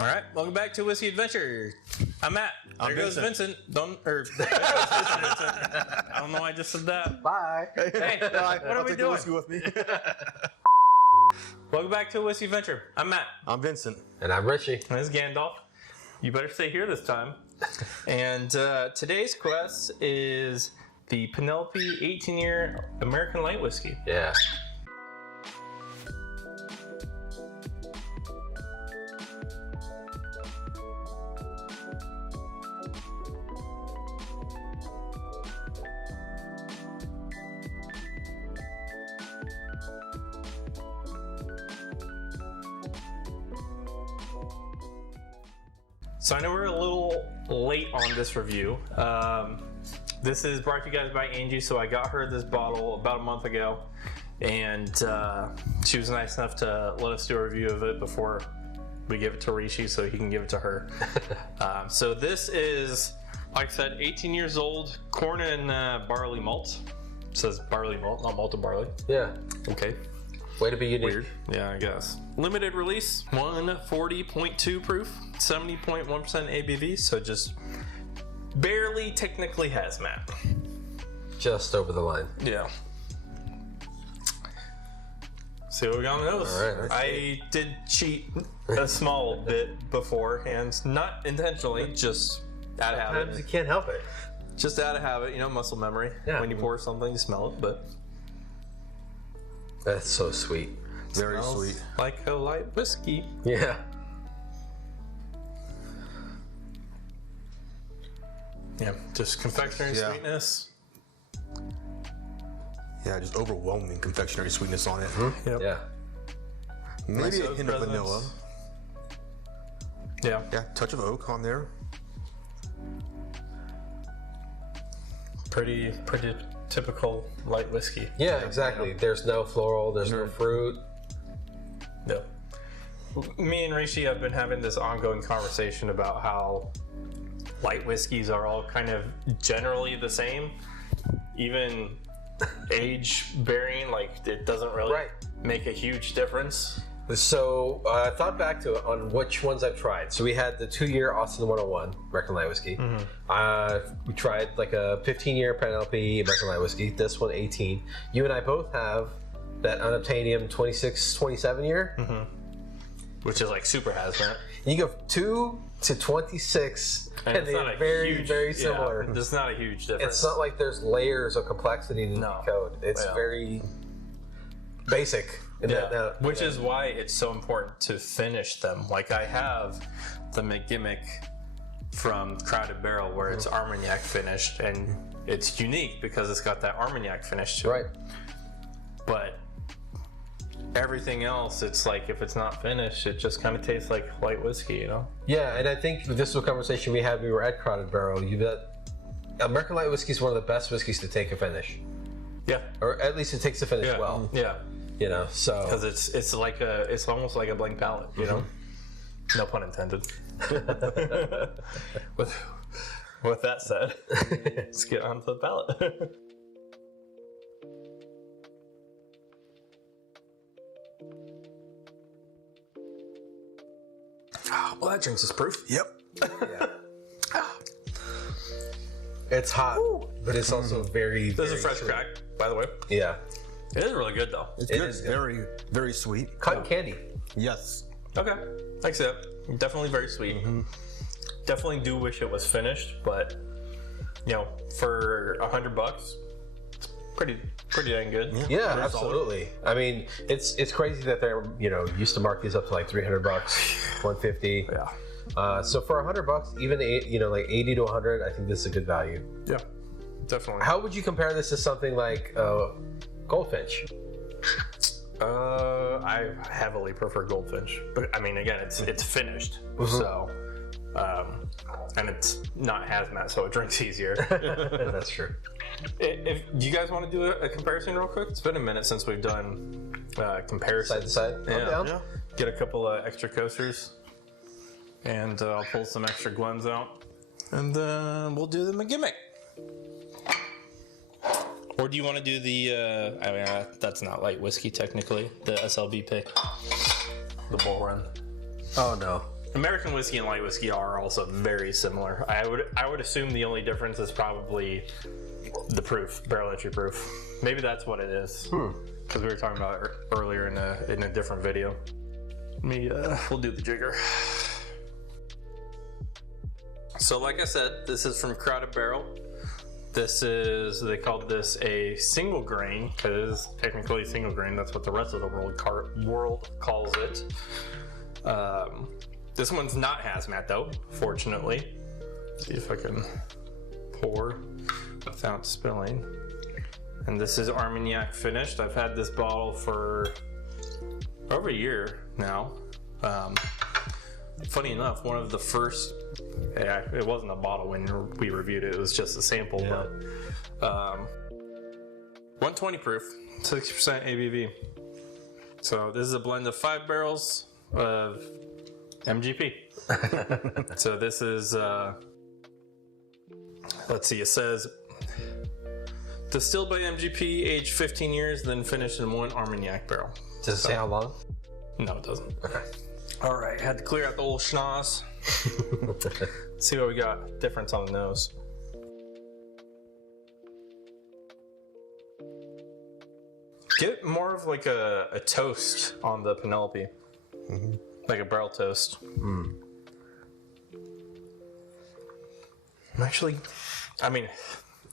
All right, welcome back to Whiskey Adventure. I'm Matt. There goes Vincent. I don't know why I just said that. Bye. Hey, what are we doing? Whiskey with me. Welcome back to Whiskey Adventure. I'm Matt. I'm Vincent. And I'm Richie. And this is Gandalf. You better stay here this time. And today's quest is the Penelope 18-year American light whiskey. Yeah. So I know we're a little late on this review. This is brought to you guys by Angie. So I got her this bottle about a month ago, and she was nice enough to let us do a review of it before we give it to Rishi so he can give it to her. So this is, like I said, 18 years old, corn and barley malt. It says barley malt, not malted barley. Yeah. Okay. Way to be unique. Weird. Yeah, I guess. Limited release, 140.2 proof, 70.1% ABV, so just barely technically hazmat. Just over the line. Yeah. See what we got on the nose. All right, I did cheat a small bit beforehand, not intentionally, just out of Sometimes you habit. can't help it. Just out of habit, you know, muscle memory. Yeah. When you pour something, you smell it, but That's so sweet. Very smells sweet. like a light whiskey. Yeah. Yeah, just confectionery sweetness. Yeah, just overwhelming confectionery sweetness on it. Yep. Yeah. Maybe Nice a oak hint of presence. vanilla. Yeah. Yeah, touch of oak on there. Pretty typical light whiskey. Yeah, exactly. There's no floral, there's no fruit. No. Me and Rishi have been having this ongoing conversation about how light whiskeys are all kind of generally the same, even age varying. Like it doesn't really make a huge difference. So I thought back to it on which ones I've tried. So we had the 2-year Austin 101 American Light Whiskey. We tried like a 15-year Penelope American Light Whiskey. This one 18. You and I both have that unobtainium 26, 27 year. Which is like super hazmat. You go 2 to 26, and it's not they're a very, huge, very similar. Yeah, there's not a huge difference. It's not like there's layers of complexity to No. decode. It's very basic. In that, Which is why it's so important to finish them. Like I have the McGimmick from Crowded Barrel where it's Armagnac finished, and it's unique because it's got that Armagnac finish to it. Right. But everything else, it's like if it's not finished, it just kind of tastes like light whiskey, you know? Yeah, and I think this was a conversation we had. We were at Crowded Barrel. American Light Whiskey is one of the best whiskeys to take a finish, Yeah. or at least it takes a finish well. Yeah. You know, so Because it's almost like a blank palate, you know? No pun intended. With that said, let's get on to the palate. Well, that drinks is proof. Yep. yeah. It's hot, but it's also very. This is a very fresh sweet. crack, by the way. Yeah, It is really good, though. It's It good. is good. Very, very sweet. cotton candy. Yes. Okay, I see that. Definitely very sweet. Definitely do wish it was finished, but you know, for $100, it's pretty dang good. Yeah, Very absolutely. I mean, it's crazy that they're used to mark these up to like $300, $150. solid. So for $100, even like 80 to 100, I think this is a good value. Yeah, definitely. How would you compare this to something like Goldfinch? I heavily prefer Goldfinch, but I mean, again, it's finished, so and it's not hazmat, so it drinks easier. That's true. If do you guys want to do a comparison real quick? It's been a minute since we've done comparisons. Side to side. Yeah. Down. Yeah. Get a couple of extra coasters, and I'll pull some extra Glens out, and we'll do the McGimmick. Or do you want to do the, that's not light whiskey technically, the SLB pick, the Bull Run. Oh no. American whiskey and light whiskey are also very similar. I would assume the only difference is probably the proof, barrel entry proof. Maybe that's what it is. Because we were talking about it earlier in a different video. We'll do the jigger. So like I said, this is from Crowded Barrel. They called this a single grain because technically single grain, that's what the rest of the world calls it. This one's not hazmat though, fortunately. Let's see if I can pour without spilling. And this is Armagnac finished. I've had this bottle for over a year now. Funny enough, one of the first, it wasn't a bottle when we reviewed it, it was just a sample, but 120 proof, 60% ABV. So this is a blend of 5 barrels of MGP. So this is, let's see, it says distilled by MGP, aged 15 years, then finished in 1 Armagnac barrel. Does it say how long? No, it doesn't. Okay. All right, had to clear out the old schnoz. See what we got. Difference on the nose. Get more of like a toast on the Penelope. Like a barrel toast. Actually, I mean,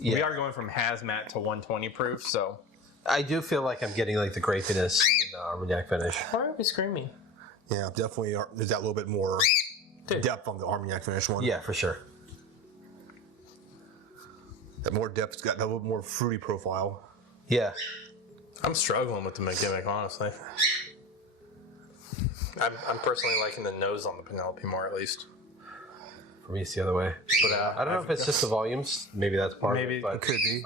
we are going from hazmat to 120 proof, so. I do feel like I'm getting like the grapiness in the Armagnac finish. Why are we screaming? Yeah, definitely. There's that little bit more depth on the Armagnac finish one. Yeah, for sure. That more depth's got a little more fruity profile. Yeah. I'm struggling with the McGimmick, honestly. I'm personally liking the nose on the Penelope more, at least. For me, it's the other way. But I don't know if it's just the volumes. Maybe that's part of it. But it could be.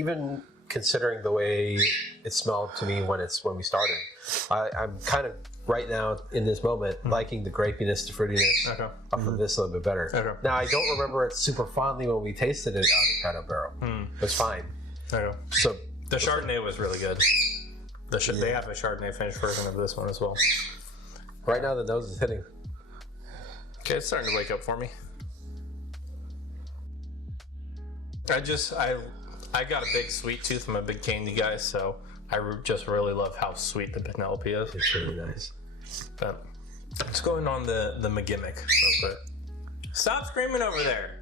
Even considering the way it smelled to me when we started, I'm kind of right now in this moment liking the grapiness, the fruitiness of this a little bit better. Okay. Now I don't remember it super fondly when we tasted it out of kind of barrel. It's fine. Okay. So the Chardonnay was really good. They have a Chardonnay finished version of this one as well. Right now the nose is hitting. Okay, it's starting to wake up for me. I got a big sweet tooth. I'm a big candy guy, so I just really love how sweet the Penelope is. It's really nice. But let's go in on the McGimmick real quick. Stop screaming over there.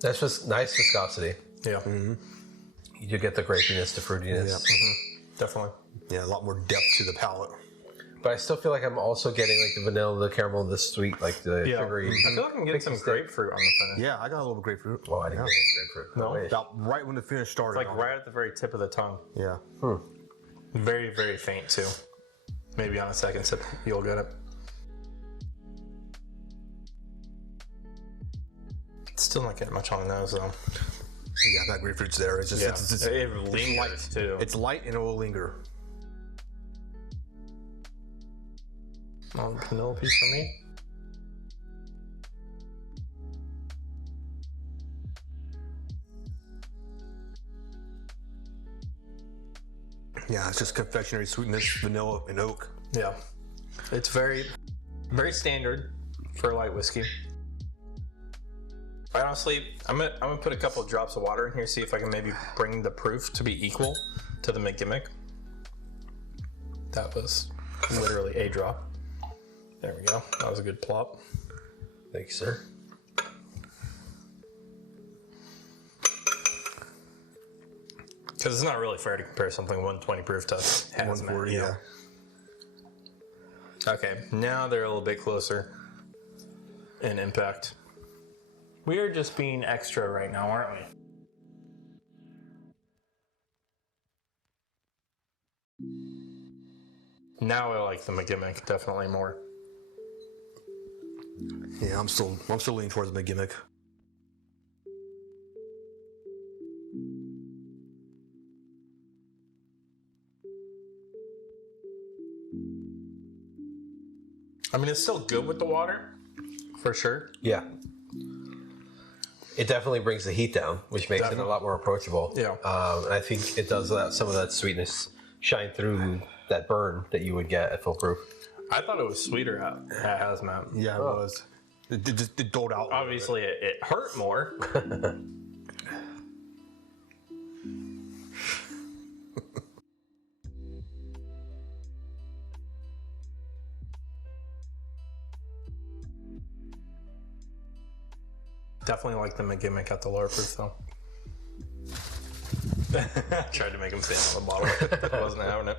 That's just nice viscosity. Yeah. You do get the grapiness, the fruitiness. Yeah. Definitely. Yeah, a lot more depth to the palate. But I still feel like I'm also getting like the vanilla, the caramel, the sweet, like the sugary. I feel like I'm getting some grapefruit on the finish. Yeah, I got a little bit of grapefruit. Well, I didn't get any grapefruit. No? I wish. About right when the finish started. It's like right at the very tip of the tongue. Yeah. Very, very faint too. Maybe on a second sip you'll get it. Still not getting much on the nose though. Yeah, that grapefruit's there. It's just it lingers too. It's light and it will linger. On Penelope for me. Yeah, it's just confectionery sweetness, vanilla, and oak. Yeah. It's very, very standard for light whiskey. Honestly, I'm gonna put a couple of drops of water in here, see if I can maybe bring the proof to be equal to the McGimmick. That was literally a drop. There we go. That was a good plop. Thank you, sir. Because it's not really fair to compare something 120 proof to hazmat. 140, you know? Okay, now they're a little bit closer in impact. We are just being extra right now, aren't we? Now I like the McGimmick definitely more. Yeah, I'm still leaning towards the McGimmick. I mean, it's still good with the water, for sure. Yeah. It definitely brings the heat down, which makes it a lot more approachable. Yeah. And I think it does let some of that sweetness shine through that burn that you would get at full proof. I thought it was sweeter at hazmat. Yeah, it was. It doled out. Obviously, it hurt more. Definitely like the McGimmick at the lower proof, though. Tried to make him stand on the bottle. Wasn't having it.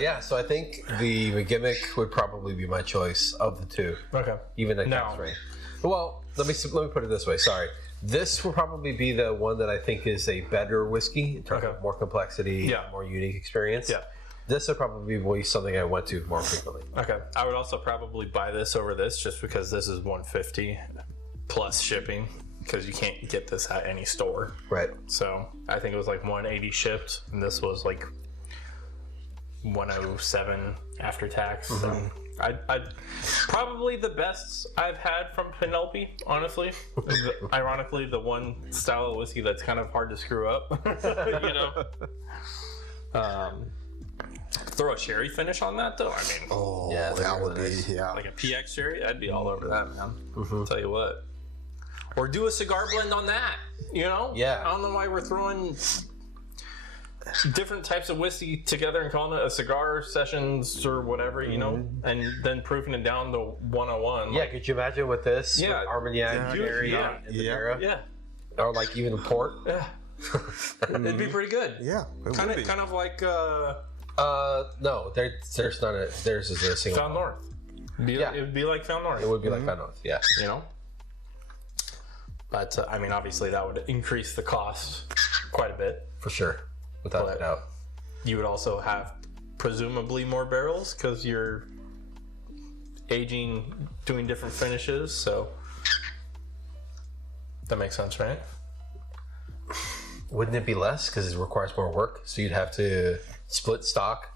Yeah, so I think the McGimmick would probably be my choice of the two. Okay. Even at cask strength. Well, let me put it this way. Sorry, this will probably be the one that I think is a better whiskey in terms of more complexity, more unique experience. Yeah. This would probably be something I went to more frequently. Okay. I would also probably buy this over this just because this is $150 plus shipping because you can't get this at any store. Right. So I think it was like $180 shipped, and this was like $107 after tax. So I'd probably the best I've had from Penelope, honestly. Ironically, the one style of whiskey that's kind of hard to screw up. You know. Throw a sherry finish on that, though. I mean, that would be like a PX sherry. I'd be all over that, man. I'll tell you what. Or do a cigar blend on that. You know? Yeah. I don't know why we're throwing different types of whiskey together and calling it a cigar sessions or whatever, you know, and then proofing it down to 101. Yeah, could you imagine with this? Yeah. With Armagnac, sherry, and Madeira? Yeah. Or like even port? Yeah. It'd be pretty good. Yeah. Kind of like No, there's not a. Theirs is a single. Found North. It would be like Found North. It would be like Found North, yeah. You know? But, I mean, obviously that would increase the cost quite a bit. For sure. Without a doubt. You would also have presumably more barrels because you're aging, doing different finishes, so that makes sense, right? Wouldn't it be less because it requires more work? So you'd have to split stock?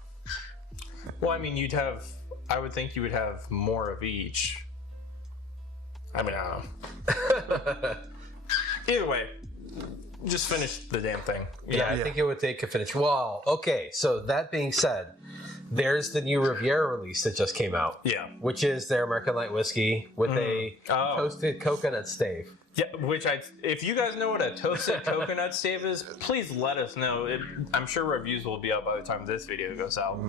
Well, I mean, I would think you would have more of each. I mean, I don't know. Either way, just finish the damn thing. Yeah, I think it would take a finish. Well, okay, so that being said, there's the new Riviera release that just came out. Yeah. Which is their American Light whiskey with a toasted coconut stave. Yeah, if you guys know what a toasted coconut stave is, please let us know. I'm sure reviews will be out by the time this video goes out.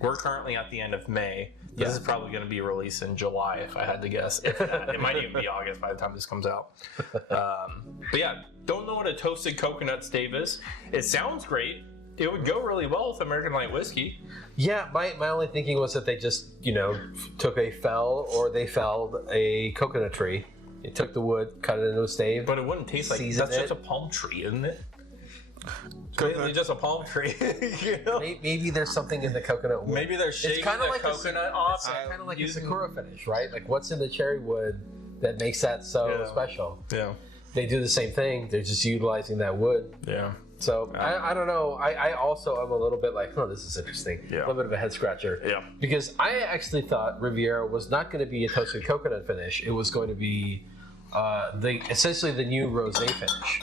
We're currently at the end of May. This is probably going to be released in July, if I had to guess. It might even be August by the time this comes out. But yeah, don't know what a toasted coconut stave is. It sounds great. It would go really well with American Light whiskey. Yeah, my only thinking was that they just, took a they felled a coconut tree. It took the wood, cut it into a stave. But it wouldn't taste like that's just a palm tree, isn't it? Completely just a palm tree. You know? Maybe there's something in the coconut wood. Maybe they're shaking the coconut off. It's kind of like a sakura finish, right? Like what's in the cherry wood that makes that so special? Yeah. They do the same thing. They're just utilizing that wood. Yeah. So I don't know. I also am a little bit like, this is interesting. Yeah. A little bit of a head scratcher. Yeah. Because I actually thought Riviera was not going to be a toasted coconut finish. It was going to be essentially the new rosé finish.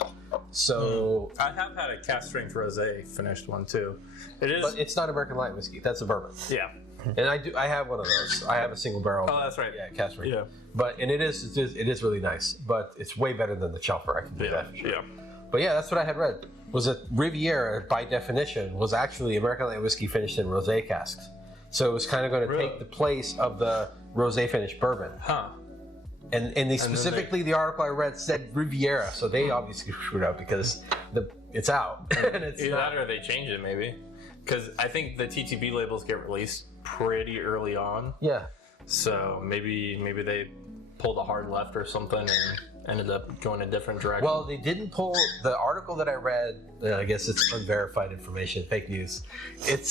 So I have had a cask strength rosé finished one too. It is, but it's not American Light whiskey. That's a bourbon. Yeah. And I have one of those. I have a single barrel. Oh, that's right. Yeah, cask strength. Yeah. But it is really nice. But it's way better than the Chelfer. I can do that. For sure. Yeah. But yeah, that's what I had read. Was that Riviera, by definition, was actually American Light whiskey finished in rosé casks. So it was kind of going to take the place of the rosé finished bourbon. Huh. And specifically the article I read said Riviera, so they obviously screwed up because it's out. And it's Either that or they change it maybe. Because I think the TTB labels get released pretty early on. Yeah. So maybe they pulled a hard left or something and ended up going a different direction. Well, they didn't pull the article that I read. I guess it's unverified information, fake news. It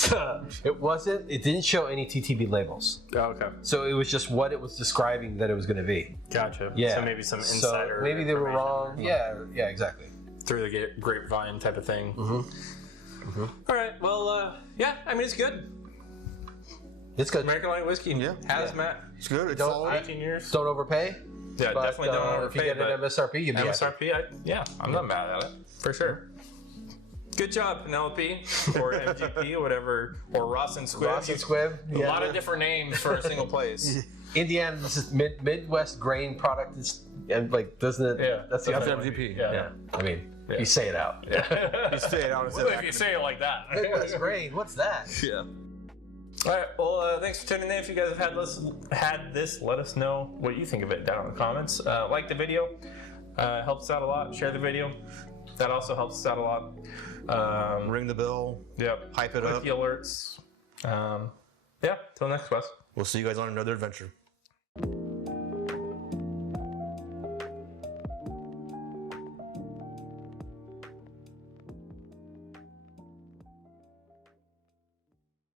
didn't show any TTB labels. Oh, okay. So it was just what it was describing that it was going to be. Gotcha. Yeah. So maybe some insider. So maybe they were wrong. Yeah, exactly. Through the grapevine type of thing. All right. Well, yeah. I mean, it's good. It's good. American Light whiskey. Yeah. Hazmat. It's good. It's Don't- solid. 18 years. Don't overpay. Yeah, But, definitely don't overpay. if you get an MSRP, you'd be happy. MSRP, I'm not mad at it for sure. Good job, Penelope, or MGP, whatever, or Ross and Squibb. Ross and Squibb. A lot of different names for a single place. Indiana, this is Midwest grain product. And like, doesn't it? Yeah, that's the that's other MGP. Yeah. I mean, you say it out. You say it out. Well, if you say it like that. Midwest grain. What's that? Yeah. All right. Well, thanks for tuning in. If you guys have had this, let us know what you think of it down in the comments. Like the video, helps us out a lot. Share the video. That also helps us out a lot. Ring the bell. Yep. Hype it up. Whiskey alerts. Yeah. Till next class. We'll see you guys on another adventure.